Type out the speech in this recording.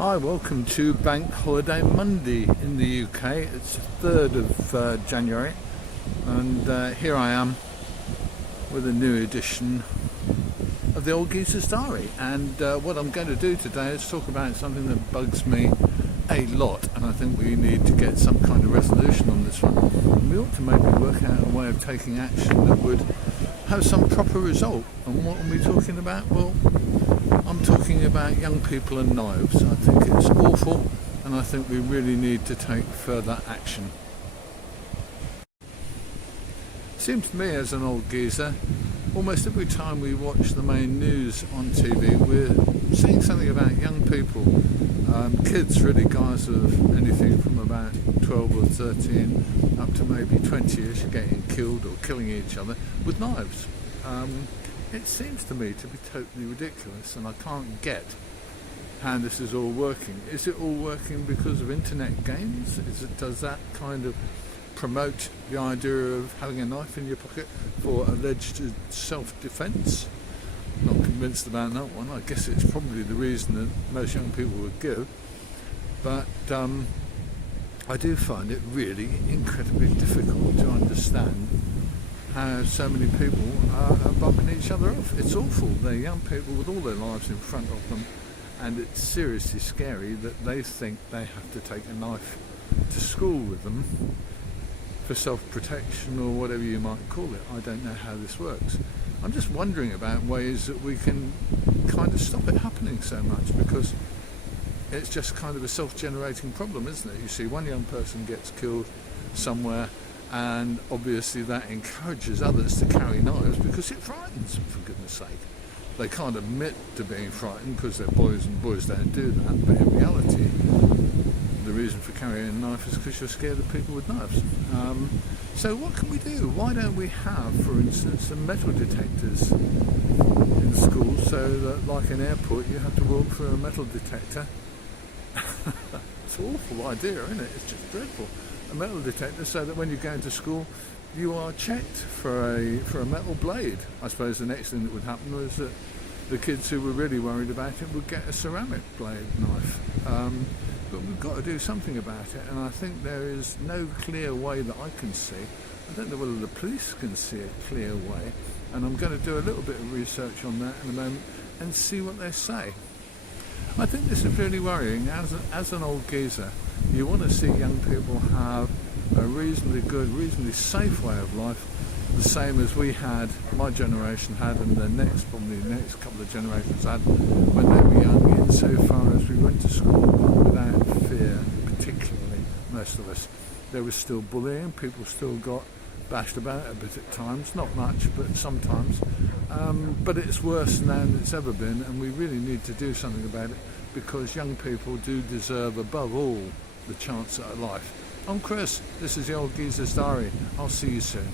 Hi, welcome to Bank Holiday Monday in the UK. It's the 3rd of January, and here I am with a new edition of the Old Geezer's Diary. And what I'm going to do today is talk about something that bugs me a lot, and I think we need to get some kind of resolution on this one. And we ought to maybe work out a way of taking action that would have some proper result. And what are we talking about? Well, I'm talking about young people and knives. I think it's awful, and I think we really need to take further action. Seems to me, as an old geezer, almost every time we watch the main news on TV, we're seeing something about young people, kids really, guys of anything from about 12 or 13 up to maybe 20ish, getting killed or killing each other with knives. It seems to me to be totally ridiculous, and I can't get how this is all working. Is it all working because of internet games? Does that kind of promote the idea of having a knife in your pocket for alleged self-defence? Not convinced about that one. I guess it's probably the reason that most young people would give, but I do find it really incredibly difficult to understand how so many people are bumping each other off. It's awful. They're young people with all their lives in front of them, and it's seriously scary that they think they have to take a knife to school with them for self-protection or whatever you might call it. I don't know how this works. I'm just wondering about ways that we can kind of stop it happening so much, because it's just kind of a self-generating problem, isn't it? You see one young person gets killed somewhere, and obviously that encourages others to carry knives because it frightens them, for goodness sake. They can't admit to being frightened because they're boys, and boys don't do that, but in reality the reason for carrying a knife is because you're scared of people with knives. So what can we do? Why don't we have, for instance, some metal detectors in schools, so that, like an airport, you have to walk through a metal detector? It's an awful idea, isn't it? It's just dreadful. A metal detector, so that when you go into school you are checked for a metal blade. I suppose the next thing that would happen was that the kids who were really worried about it would get a ceramic blade knife. But we've got to do something about it, and I think there is no clear way that I can see. I don't know whether the police can see a clear way, and I'm going to do a little bit of research on that in a moment and see what they say. I think this is really worrying. As an old geezer, you want to see young people have a reasonably good, reasonably safe way of life, the same as we had, my generation had, and probably the next couple of generations had when they were young, insofar as we went to school without fear, particularly most of us. There was still bullying, people still got bashed about a bit at times, not much, but sometimes. But it's worse now than it's ever been, and we really need to do something about it, because young people do deserve, above all, the chance at life. I'm Chris, this is the Old Geezer's Diary. I'll see you soon.